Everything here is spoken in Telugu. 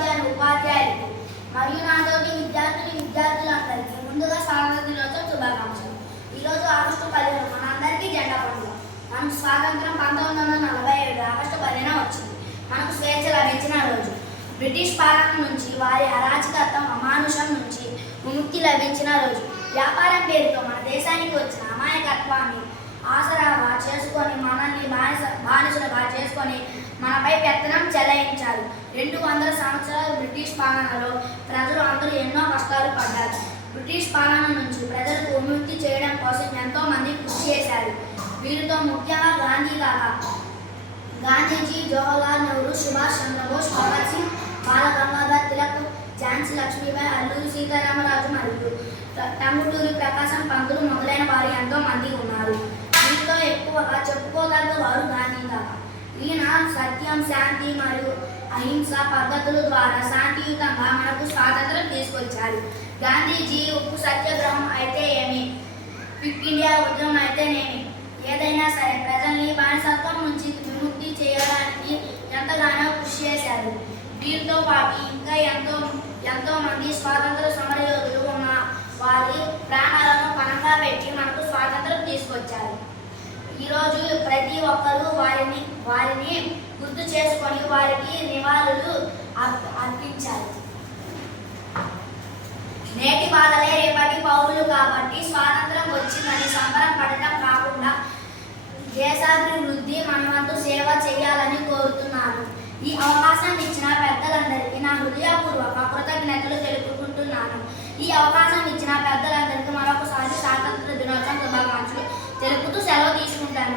ఉపాధ్యాయులకు మరియు నాతోటి విద్యార్థులందరికీ ముందుగా స్వాతంత్ర దినోత్సవ శుభాకాంక్షలు. ఈరోజు ఆగస్టు 15 మనందరికీ జెండా పండుగ. మనకు స్వాతంత్రం 1947 ఆగస్టు 15 వచ్చింది. మనకు స్వేచ్ఛ లభించిన రోజు. బ్రిటిష్ పాలన నుంచి, వారి అరాచకత్వం అమానుషం నుంచి విముక్తి లభించిన రోజు. వ్యాపారం పేరుతో మన దేశానికి వచ్చిన అమాయకత్వాన్ని ఆసరాగా చేసుకొని మనల్ని బానిసలుగా చేసుకొని మనపై పెత్తనం చెలాయించారు. 200 సంవత్సరాల బ్రిటిష్ పాలనలో ప్రజలు అందరూ ఎన్నో కష్టాలు పడ్డారు. బ్రిటిష్ పాలన నుంచి ప్రజలకు విముక్తి చేయడం కోసం ఎంతో మంది కృషి చేశారు. వీరితో ముఖ్యంగా గాంధీజీ, జవహర్లాల్ నెహ్రూ, సుభాష్ చంద్రబోస్, భగత్ సింగ్, బాల గంగాధర్ తిలక్, ఝాన్సీ లక్ష్మీబాయి, అల్లూరి సీతారామరాజు మరియు టంగుటూరి ప్రకాశం పంతులు మొదలైన వారు ఎంతో మంది ఉన్నారు. వీరితో ఎక్కువగా చెప్పుకోగలిగే వారు గాంధీ గారు. ఈయన సత్యం, శాంతి మరియు అహింస పద్ధతుల ద్వారా శాంతియుతంగా మనకు స్వాతంత్రం తీసుకొచ్చారు. గాంధీజీ ఉప్పు సత్యాగ్రహం అయితే ఏమి, క్విట్ ఇండియా ఉద్యమం అయితేనేమి, ఏదైనా సరే ప్రజల్ని బానిసత్వం నుంచి విముక్తి చేయడానికి ఎంతగానో కృషి చేశారు. వీరితో పాటు ఇంకా ఎంతో మంది స్వాతంత్ర సమరయోధులు ఉన్న వారి ప్రాణాలను పణంగా పెట్టి మనకు స్వాతంత్రం తీసుకొచ్చారు. ఈరోజు ప్రతి ఒక్కరూ వారిని గుర్తు చేసుకొని వారికి నివాళులు అర్పించారు. నేటి బాలలే రేపటి పౌరులు కాబట్టి స్వాతంత్రం వచ్చిందని సంబరం పడటం కాకుండా దేశాభివృద్ధి మనవంతు సేవ చేయాలని కోరుతున్నాను. ఈ అవకాశం ఇచ్చిన పెద్దలందరికీ నా హృదయపూర్వక కృతజ్ఞతలు తెలుపుకుంటున్నాను. ఈ అవకాశం ఇచ్చిన పెద్దలందరికీ మరొకసారి స్వాతంత్ర దినోత్సవ శుభాకాంక్షలు తెలుపుతూ సెలవు తీసుకుంటాను.